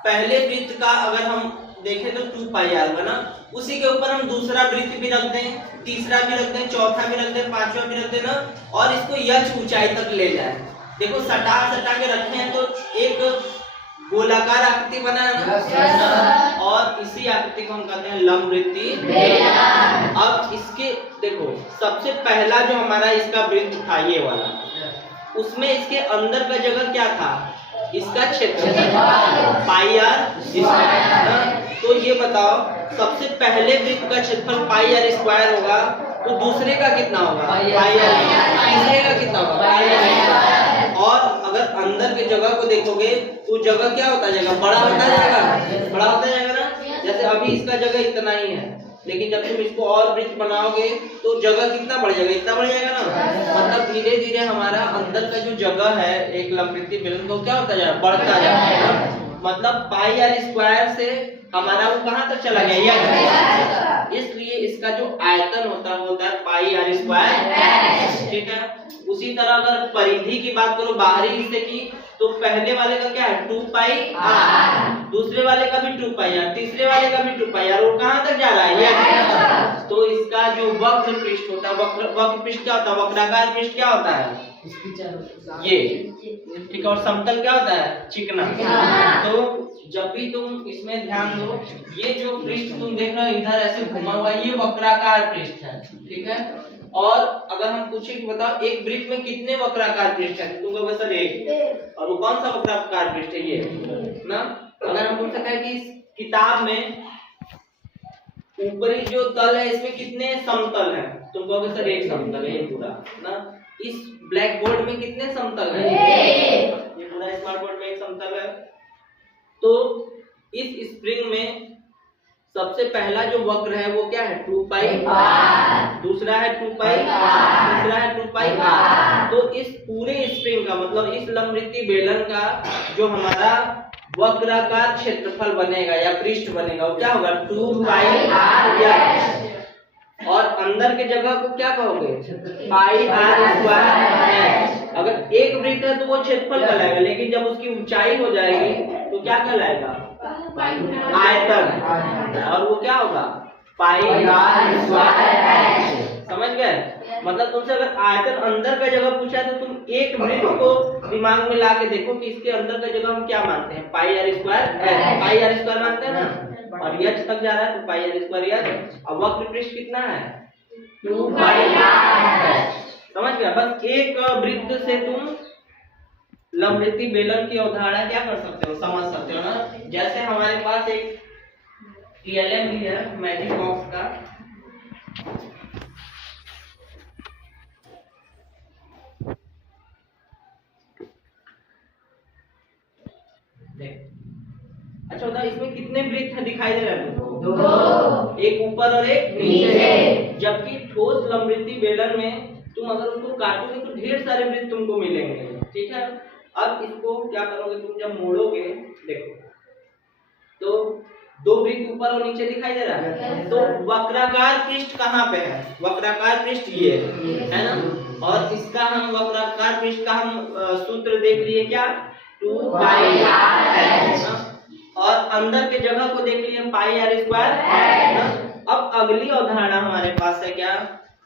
पहले वृत्त का अगर हम देखें तो 2 पाई आर बना, उसी के ऊपर हम दूसरा वृत्त भी रख दें, तीसरा भी रख दें, चौथा भी रख दें, पांचवा भी रख देना, और इसको यह ऊंचाई तक ले जाए। देखो सटा के रखे हैं तो एक गोलाकार आकृति बना है ना, और इसी आकृति को हम कहते हैं लंबवृत्तीय बेलन। अब इसके देखो सबसे पहला जो हमारा इसका वृत्त था ये वाला, उसमें इसके अंदर का जगह क्या था, इसका क्षेत्रफल पाई आर। तो ये बताओ सबसे पहले वृत्त का क्षेत्रफल पाई आर स्क्वायर होगा, तो दूसरे का कितना होगा पाई आर, तीसरे का कितना होगा पाई आर। और अगर अंदर के जगह को देखोगे तो जगह क्या होता जाएगा, बड़ा होता जाएगा ना। जैसे अभी इसका जगह इतना ही है, लेकिन जब तुम इसको और वृत्त बनाओगे तो जगह कितना बढ़ जाएगा, इतना बढ़ जाएगा ना। मतलब धीरे धीरे हमारा अंदर का जो जगह है एक लंबवृत्तीय बेलन को क्या होता जाएगा, बढ़ता जाएगा। मतलब पाई आर स्क्वायर से हमारा वो कहाँ तक चला गया, इसलिए इसका जो आयतन होता है पाई आर स्क्वायर। ठीक है, उसी तरह अगर परिधि की बात करो बाहरी हिस्से की, तो पहले वाले का क्या है 2 पाई आर, दूसरे वाले का भी 2 पाई आर, तीसरे वाले का भी 2 पाई आर, वो कहाँ तक जा रहा है। तो इसका जो वक्र पृष्ठ होता है, वक्र पृष्ठ क्या होता है, वक्राकार पृष्ठ क्या होता है ये, ठीक है, और समतल क्या होता है चिकना। तो जब भी तुम इसमें ध्यान दो, ये जो पृष्ठ तुम देख रहे हो इधर ऐसे घुमा हुआ, ये वक्राकार पृष्ठ है। ठीक है, और अगर हम पूछे कि बताओ एक वृत्त में कितने वक्राकार पृष्ठ है, तुम कहोगे सर एक, और वो कौन सा वक्राकार पृष्ठ है ये ना। अगर हम पूछ सकते हैं कि इस किताब में ऊपरी जो तल है इसमें कितने समतल हैं, तुम कहोगे सर एक समतल है ये पूरा ना। इस ब्लैक बोर्ड में कितने समतल है, ये पूरा स्मार्ट बोर्ड में एक समतल है। तो इस स्प्रिंग में सबसे पहला जो वक्र है वो क्या है 2 पाई आर, दूसरा है 2 पाई आर, तीसरा है 2 पाई आर। तो इस पूरे स्प्रिंग का मतलब इस लंबवृत्तीय बेलन का जो हमारा वक्राकार क्षेत्रफल बनेगा या पृष्ठ बनेगा वो क्या होगा 2 पाई आर या, और अंदर के जगह को क्या कहोगे पाई आर स्क्वायर। अगर एक वृत्त है तो वो क्षेत्रफल कहलाएगा, लेकिन जब उसकी ऊंचाई हो जाएगी तो क्या कहलाएगा आयतन, और वो क्या होगा पाई आर स्क्वायर। समझ गए, मतलब तुमसे अगर आयतन अंदर का जगह पूछा है तो तुम एक वृत्त को दिमाग में ला के देखो कि इसके अंदर का जगह हम क्या मानते हैं pi r square, pi r square मानते हैं ना, और यह तक जा रहा है तो पाई आर स्क्वायर यह। अब वक्र पृष्ठ कितना है 2 पाई आर। समझ गया, बस एक वृत्त से तुम लंबवृत्तीय बेलन की अवधारणा क्या कर सकते हो, समझ सकते हो ना। जैसे हमारे पास एक टीएलएम भी है मैजिक बॉक्स का, अच्छा होता इसमें कितने वृत्त दिखाई दे रहे हैं तुमको, 2, एक ऊपर और एक नीचे। जबकि ठोस लंबवृत्तीय बेलन में तुम अगर उसको काटोगे तो ढेर सारे वृत्त तुमको मिलेंगे। ठीक है, अब इसको क्या करोगे तुम जब मोड़ोगे, देखो तो 2 वृत्त ऊपर और नीचे दिखाई दे रहा है, तो वक्राकार पृष्ठ कहाँ पे है, वक्राकार पृष्ठ ये है ना। और इसका हम वक्राकार पृष्ठ का हम सूत्र देख लिए क्या 2 पाई आर, और अंदर के जगह को देख लिए पाई आर स्क्वायर। अब अगली अवधारणा हमारे पास है क्या,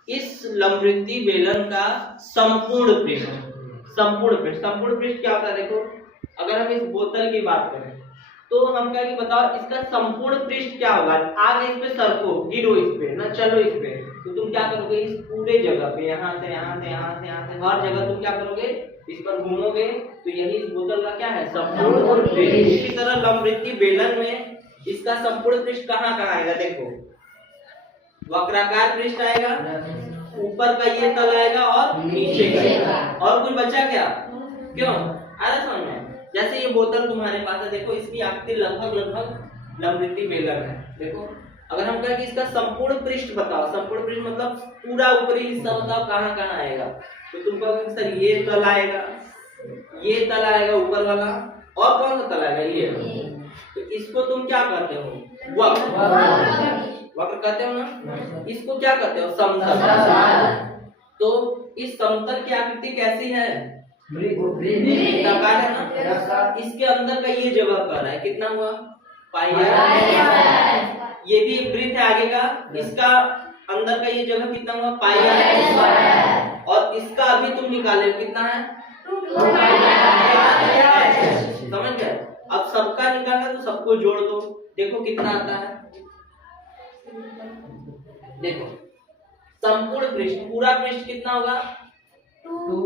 इस लंबवृत्तीय बेलन का संपूर्ण पृष्ठ। संपूर्ण पृष्ठ क्या होता है, देखो अगर हम इस बोतल की बात करें तो हम क्या कि बताओ इसका संपूर्ण पृष्ठ क्या होगा, आगे इस पे सरको, गिरो इस पे ना, चलो इस पे, तो तुम क्या करोगे इस पूरे जगह पे यहाँ से यहाँ से यहाँ से यहाँ से हर जगह तुम क्या करोगे इस पर घूमोगे, तो यही इस बोतल का क्या है संपूर्ण पृष्ठ। इसी तरह लंबवृत्तीय बेलन में इसका संपूर्ण पृष्ठ कहाँ कहाँ आएगा, देखो वक्राकार पृष्ठ आएगा, ऊपर का ये तल आएगा और नीचे का, और कुछ बचा क्या, क्यों आ रहा समझ में। जैसे ये बोतल तुम्हारे पास है, देखो इसकी आकृति लगभग लंबवृत्तीय बेलन है। देखो अगर हम कहें कि इसका संपूर्ण पृष्ठ बताओ, संपूर्ण पृष्ठ मतलब पूरा ऊपरी हिस्सा बताओ कहाँ कहाँ आएगा, तो तुम कहोगे सर ये तल आएगा, ये तल आएगा ऊपर वाला, और कौन सा तल आएगा ये, तो इसको तुम क्या कहते हो वक्र कहते हो ना। इसको क्या कहते हो समतल। तो इस समतल की आकृति कैसी है, वृत्ताकार है ना, इसके अंदर का ये जगह कर रहा है, कितना हुआ पाई आर। ये भी एक वृत्त है आगे का, इसका अंदर का ये जगह कितना हुआ पाई आर, और इसका अभी तुम निकाले कितना है, समझ गए। अब सबका निकालना तो सबको जोड़ दो, देखो कितना आता है। देखो संपूर्ण पृष्ठ, पूरा पृष्ठ कितना होगा, 2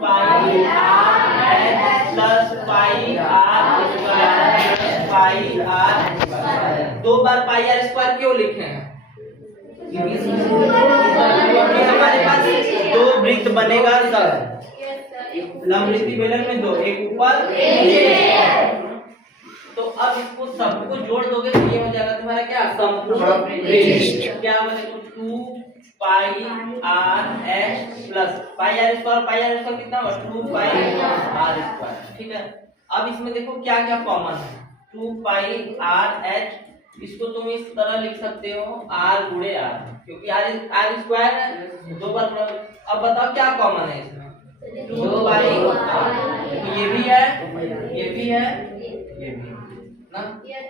pi r h plus pi r square plus pi r. 2 बार पाई आर स्क्वायर क्यों लिखे हैं, क्योंकि हमारे पास 2 वृत्त बनेगा सब, लंबवृत्तीय बेलन में 2, एक ऊपर तो अब इसको सबको जोड़ दोगे तो ये हो जाएगा तुम्हारा क्या, संपूर्ण पृष्ठ। क्या बनेगा, 2 pi r h plus pi r square कितना होगा, 2 पाई आर स्क्वायर। ठीक है, अब इसमें देखो क्या क्या कॉमन है, 2 पाई आर एच, इसको तुम इस तरह लिख सकते हो आर गुणे आर, क्योंकि आर स्क्वायर है 2 बार। अब बताओ क्या कॉमन है इसमें, 2 पाई, ये भी है, ये भी है, ये भी ना।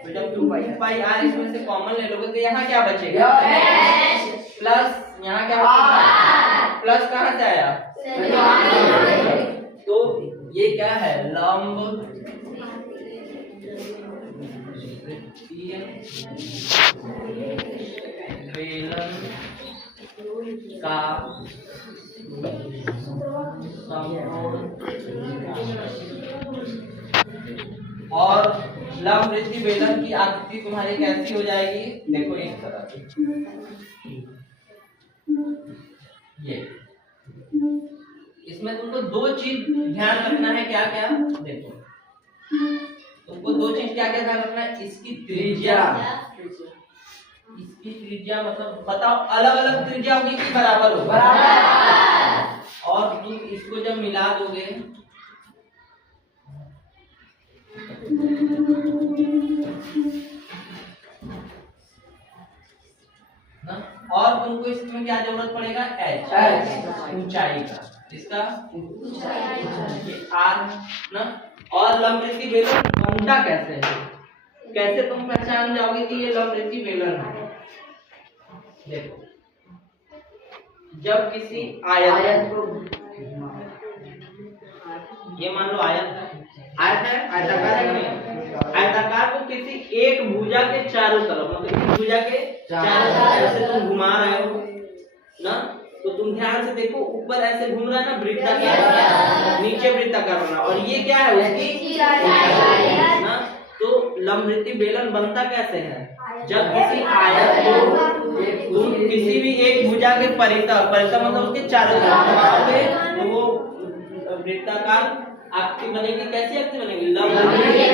तो जब 2 पाई आर इसमें से कॉमन ले लोगे तो यहाँ क्या बचेगा, प्लस यहाँ क्या बचेगा, प्लस कहाँ से आया, तो ये क्या है, लंब बेलन का और लंबवृत्तीय बेलन की आकृति तुम्हारी कैसी हो जाएगी, देखो इस तरह की, ये इसमें तुमको 2 चीज ध्यान रखना है, क्या क्या, देखो तुमको 2 चीज क्या क्या ध्यान रखना है, इसकी त्रिज्या, इसकी त्रिज्या मतलब बताओ अलग अलग त्रिज्या होगी कि बराबर होगी, और तुम इसको जब मिला दोगे ना, और तुमको इसमें क्या जरूरत पड़ेगा, h ऊंचाई का, इसका आर ना। और लंबवृत्तीय बेलन बनता कैसे है, कैसे तुम पहचान जाओगे कि ये लंबवृत्तीय बेलन है, देखो जब किसी आयत, ये मान लो आयत है, आयताकार है नहीं, आयताकार को किसी एक भुजा के चारों तरफ, मतलब इस भुजा के चारों तरफ ऐसे तुम घुमा रहे हो ना, तो तुम ध्यान से देखो ऊपर ऐसे घूम रहा है ना, वृत्ताकार, नीचे वृत्ताकार बना, और ये क्या है उसकी ना। तो लंबवृत्तीय बेलन बनता कैसे है, जब किसी आयत को तुम किसी भी एक भुजा के परितः मतलब उसके चारों तरफ घुमाओगे तो वो वृत्ताकार आकृति बनेगी। कैसी आकृति बनेगी, लंबवृत्तीय।